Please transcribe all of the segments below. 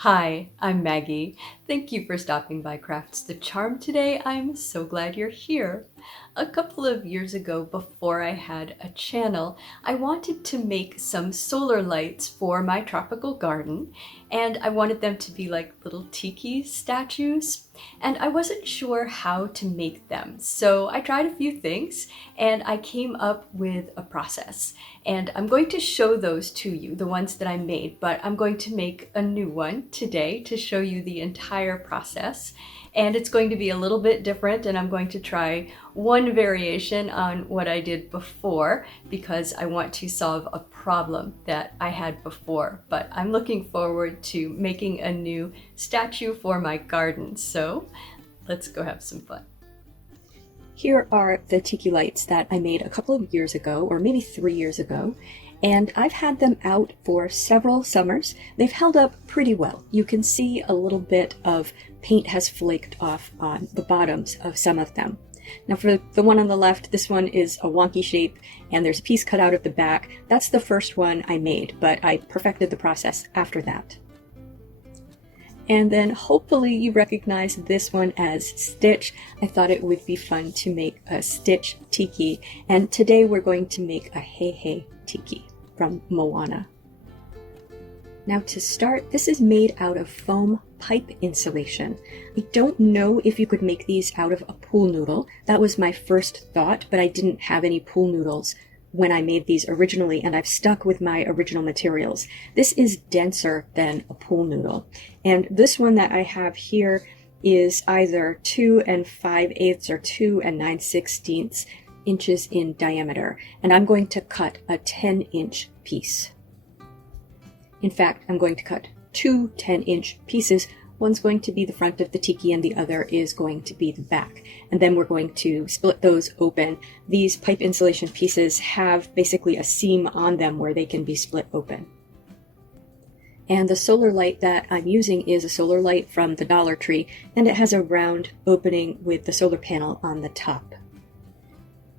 Hi, I'm Maggie. Thank you for stopping by Crafts the Charm today. I'm so glad you're here. A couple of years ago, before I had a channel, I wanted to make some solar lights for my tropical garden, and I wanted them to be like little tiki statues, and I wasn't sure how to make them. So I tried a few things, and I came up with a process. And I'm going to show those to you, the ones that I made, but I'm going to make a new one today to show you the entire process. And it's going to be a little bit different, and I'm going to try one variation on what I did before because I want to solve a problem that I had before. But I'm looking forward to making a new statue for my garden, so let's go have some fun. Here are the tiki lights that I made a couple of years ago, or maybe 3 years ago, and I've had them out for several summers. They've held up pretty well. You can see a little bit of paint has flaked off on the bottoms of some of them. Now for the one on the left, this one is a wonky shape and there's a piece cut out of the back. That's the first one I made, but I perfected the process after that. And then hopefully you recognize this one as Stitch. I thought it would be fun to make a Stitch tiki, and today we're going to make a Hey Hey tiki from Moana. Now to start, this is made out of foam pipe insulation. I don't know if you could make these out of a pool noodle. That was my first thought, but I didn't have any pool noodles when I made these originally, and I've stuck with my original materials. This is denser than a pool noodle. And this one that I have here is either 2 5/8 or 2 9/16 inches in diameter. And I'm going to cut a 10-inch piece. In fact, I'm going to cut two 10-inch pieces. One's going to be the front of the tiki and the other is going to be the back. And then we're going to split those open. These pipe insulation pieces have basically a seam on them where they can be split open. And the solar light that I'm using is a solar light from the Dollar Tree, and it has a round opening with the solar panel on the top.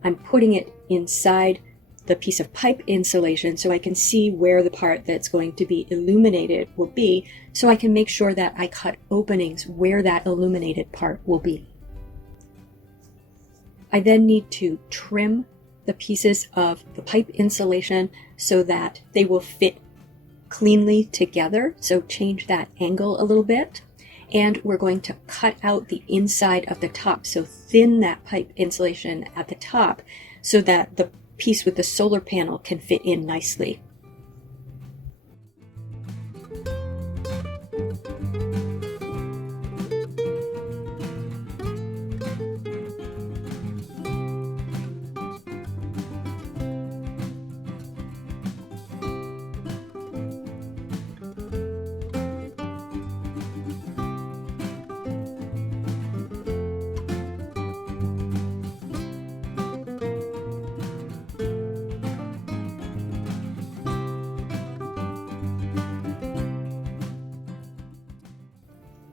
I'm putting it inside the piece of pipe insulation so I can see where the part that's going to be illuminated will be, so I can make sure that I cut openings where that illuminated part will be. I then need to trim the pieces of the pipe insulation so that they will fit cleanly together, so change that angle a little bit. And we're going to cut out the inside of the top, so thin that pipe insulation at the top so that the piece with the solar panel can fit in nicely.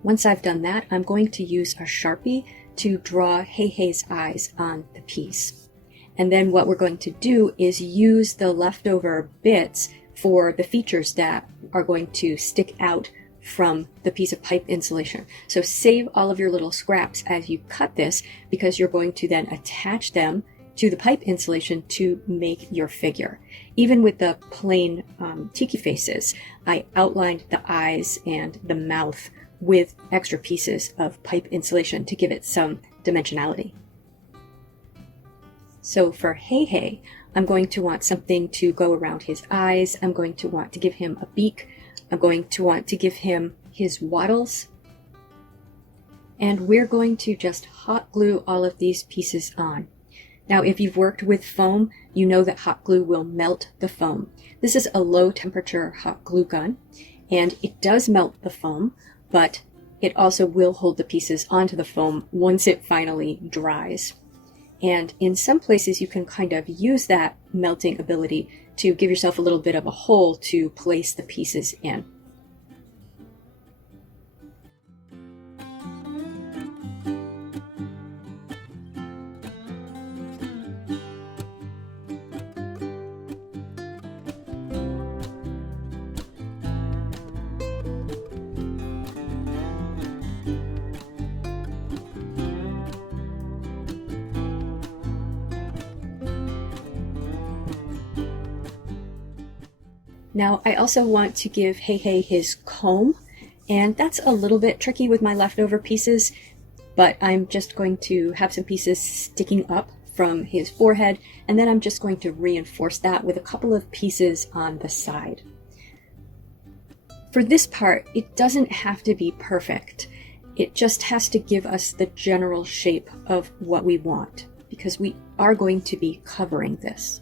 Once I've done that, I'm going to use a Sharpie to draw Hey Hey's eyes on the piece. And then what we're going to do is use the leftover bits for the features that are going to stick out from the piece of pipe insulation. So save all of your little scraps as you cut this, because you're going to then attach them to the pipe insulation to make your figure. Even with the plain tiki faces, I outlined the eyes and the mouth with extra pieces of pipe insulation to give it some dimensionality. So for Hey Hey, I'm going to want something to go around his eyes. I'm going to want to give him a beak. I'm going to want to give him his wattles. And we're going to just hot glue all of these pieces on. Now, if you've worked with foam, you know that hot glue will melt the foam. This is a low temperature hot glue gun, and it does melt the foam, but it also will hold the pieces onto the foam once it finally dries. And in some places you can kind of use that melting ability to give yourself a little bit of a hole to place the pieces in. Now I also want to give Hey Hey his comb, and that's a little bit tricky with my leftover pieces, but I'm just going to have some pieces sticking up from his forehead, and then I'm just going to reinforce that with a couple of pieces on the side. For this part, it doesn't have to be perfect. It just has to give us the general shape of what we want, because we are going to be covering this.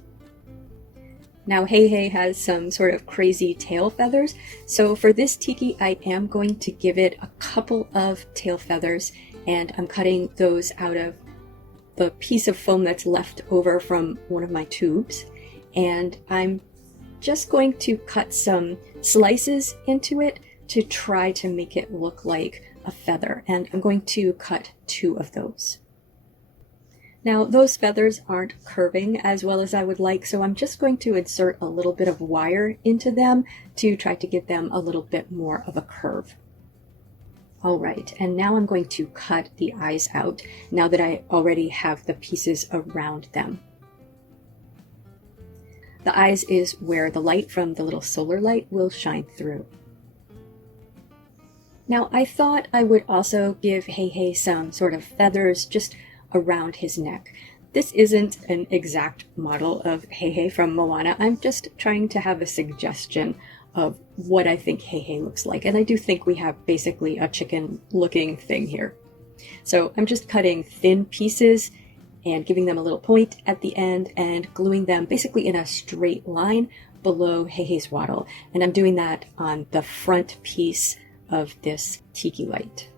Now Hey Hey has some sort of crazy tail feathers, so for this tiki I am going to give it a couple of tail feathers, and I'm cutting those out of the piece of foam that's left over from one of my tubes, and I'm just going to cut some slices into it to try to make it look like a feather, and I'm going to cut 2 of those. Now those feathers aren't curving as well as I would like, so I'm just going to insert a little bit of wire into them to try to give them a little bit more of a curve. Alright, and now I'm going to cut the eyes out now that I already have the pieces around them. The eyes is where the light from the little solar light will shine through. Now I thought I would also give Hey Hey some sort of feathers just around his neck. This isn't an exact model of Hey Hey from Moana. I'm just trying to have a suggestion of what I think Hey Hey looks like, and I do think we have basically a chicken looking thing here. So I'm just cutting thin pieces and giving them a little point at the end and gluing them basically in a straight line below Hey Hey's wattle, and I'm doing that on the front piece of this tiki light.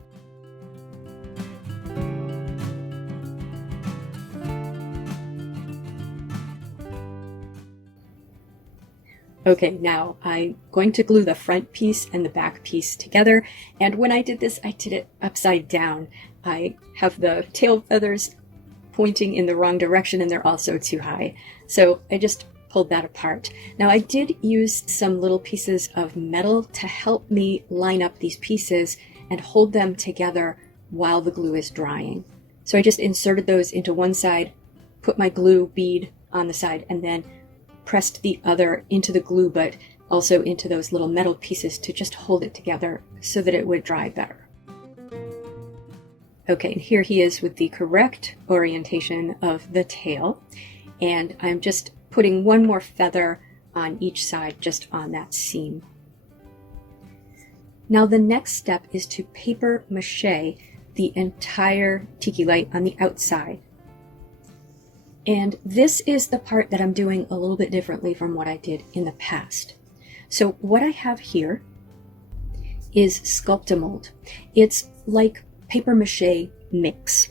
Okay, now I'm going to glue the front piece and the back piece together, and when I did this, I did it upside down. I have the tail feathers pointing in the wrong direction, and they're also too high. So I just pulled that apart. Now I did use some little pieces of metal to help me line up these pieces and hold them together while the glue is drying. So I just inserted those into one side, put my glue bead on the side, and then pressed the other into the glue, but also into those little metal pieces to just hold it together so that it would dry better. Okay, and here he is with the correct orientation of the tail, and I'm just putting one more feather on each side just on that seam. Now the next step is to paper mache the entire tiki light on the outside. And this is the part that I'm doing a little bit differently from what I did in the past. So what I have here is sculptamold. It's like paper mache mix.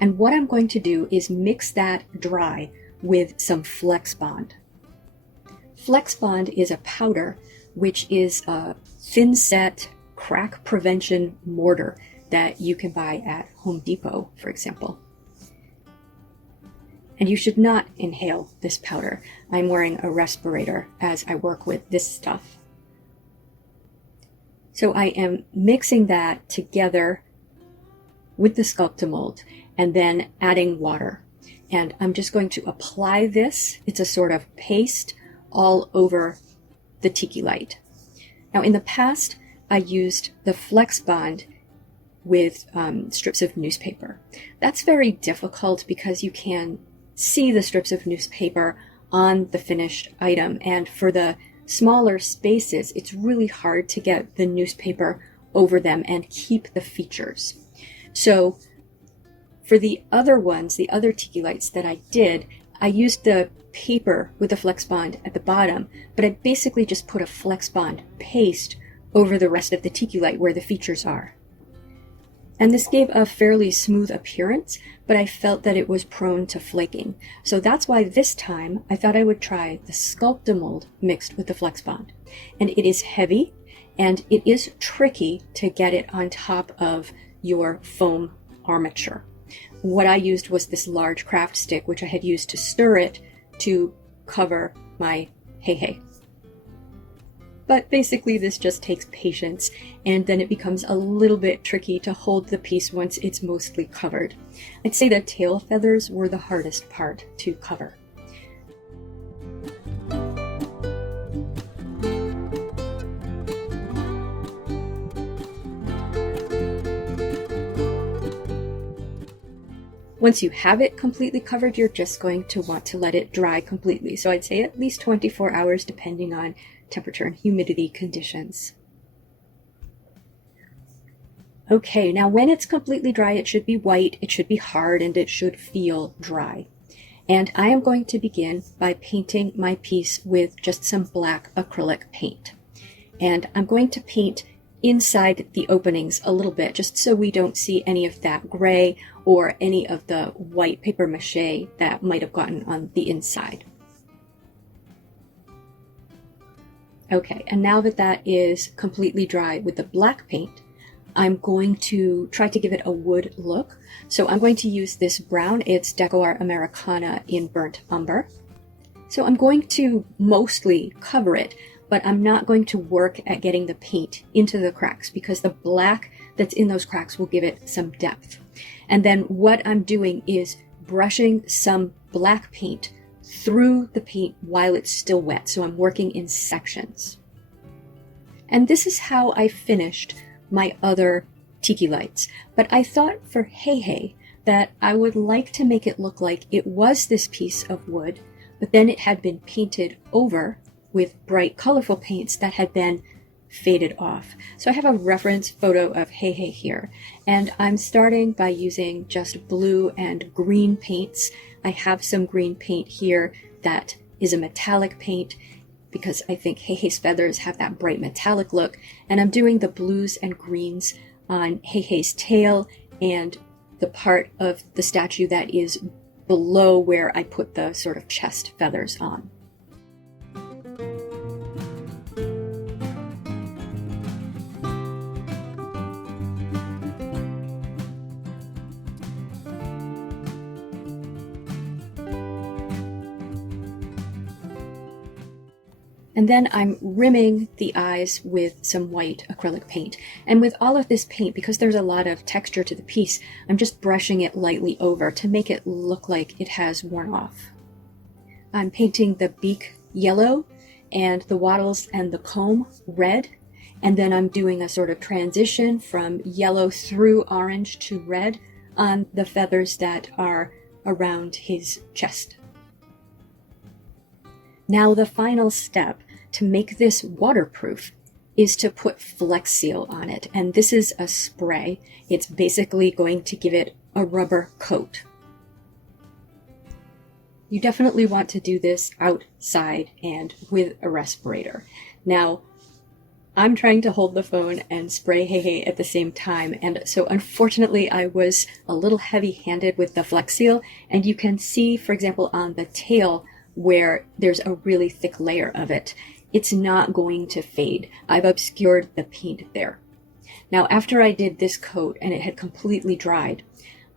And what I'm going to do is mix that dry with some Flexbond. Flexbond is a powder, which is a thin set crack prevention mortar that you can buy at Home Depot, for example. And you should not inhale this powder. I'm wearing a respirator as I work with this stuff. So I am mixing that together with the sculptamold and then adding water. And I'm just going to apply this. It's a sort of paste all over the tiki light. Now in the past, I used the Flexbond with strips of newspaper. That's very difficult because you can see the strips of newspaper on the finished item, and for the smaller spaces it's really hard to get the newspaper over them and keep the features. So for the other ones, the other tiki lights that I did, I used the paper with the Flexbond at the bottom, but I basically just put a Flexbond paste over the rest of the tiki light where the features are. And this gave a fairly smooth appearance, but I felt that it was prone to flaking. So that's why this time I thought I would try the sculptamold mixed with the Flexbond. And it is heavy, and it is tricky to get it on top of your foam armature. What I used was this large craft stick, which I had used to stir it to cover my Hey Hey. But basically this just takes patience, and then it becomes a little bit tricky to hold the piece once it's mostly covered. I'd say the tail feathers were the hardest part to cover. Once you have it completely covered, you're just going to want to let it dry completely. So I'd say at least 24 hours depending on temperature and humidity conditions. Okay, now when it's completely dry, it should be white, it should be hard, and it should feel dry. And I am going to begin by painting my piece with just some black acrylic paint. And I'm going to paint inside the openings a little bit, just so we don't see any of that gray or any of the white paper mache that might have gotten on the inside. Okay, and now that that is completely dry with the black paint, I'm going to try to give it a wood look. So I'm going to use this brown, it's Decor Americana in Burnt Umber. So I'm going to mostly cover it, but I'm not going to work at getting the paint into the cracks because the black that's in those cracks will give it some depth. And then what I'm doing is brushing some black paint through the paint while it's still wet. So I'm working in sections. And this is how I finished my other tiki lights. But I thought for Hey Hey that I would like to make it look like it was this piece of wood, but then it had been painted over with bright colorful paints that had been faded off. So I have a reference photo of Hey Hey here, and I'm starting by using just blue and green paints. I have some green paint here that is a metallic paint because I think Hey Hey's feathers have that bright metallic look, and I'm doing the blues and greens on Hey Hey's tail and the part of the statue that is below where I put the sort of chest feathers on. And then I'm rimming the eyes with some white acrylic paint. And with all of this paint, because there's a lot of texture to the piece, I'm just brushing it lightly over to make it look like it has worn off. I'm painting the beak yellow and the wattles and the comb red. And then I'm doing a sort of transition from yellow through orange to red on the feathers that are around his chest. Now the final step to make this waterproof is to put FlexSeal on it. And this is a spray. It's basically going to give it a rubber coat. You definitely want to do this outside and with a respirator. Now, I'm trying to hold the phone and spray Hey Hey at the same time, and so unfortunately I was a little heavy-handed with the FlexSeal, and you can see, for example, on the tail where there's a really thick layer of it. It's not going to fade. I've obscured the paint there. Now, after I did this coat and it had completely dried,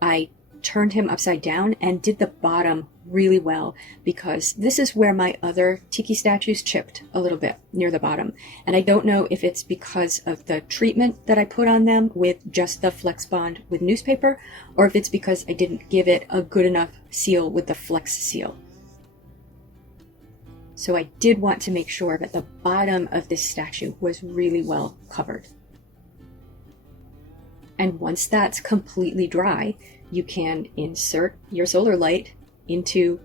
I turned him upside down and did the bottom really well because this is where my other tiki statues chipped a little bit near the bottom. And I don't know if it's because of the treatment that I put on them with just the Flexbond with newspaper, or if it's because I didn't give it a good enough seal with the FlexSeal. So I did want to make sure that the bottom of this statue was really well covered. And once that's completely dry, you can insert your solar light into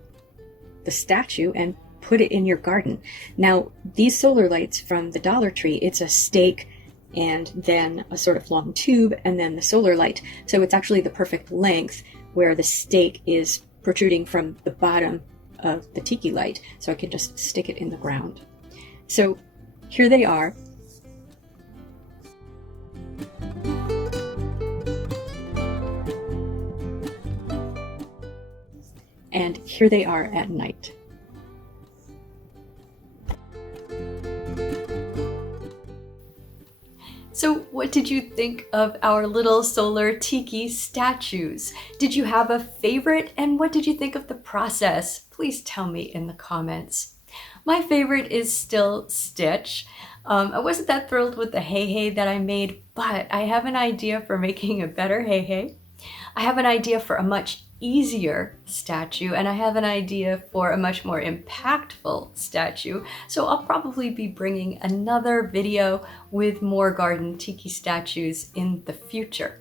the statue and put it in your garden. Now, these solar lights from the Dollar Tree, it's a stake and then a sort of long tube and then the solar light. So it's actually the perfect length where the stake is protruding from the bottom of the tiki light, so I can just stick it in the ground. So here they are. And here they are at night. So what did you think of our little solar tiki statues? Did you have a favorite, and what did you think of the process? Please tell me in the comments. My favorite is still Stitch. I wasn't that thrilled with the Hey Hey that I made, but I have an idea for making a better Hey Hey. I have an idea for a much easier statue, and I have an idea for a much more impactful statue. So I'll probably be bringing another video with more garden tiki statues in the future.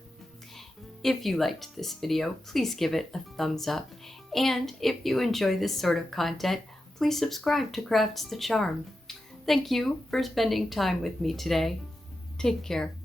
If you liked this video, please give it a thumbs up. And if you enjoy this sort of content, please subscribe to Crafts the Charm. Thank you for spending time with me today. Take care.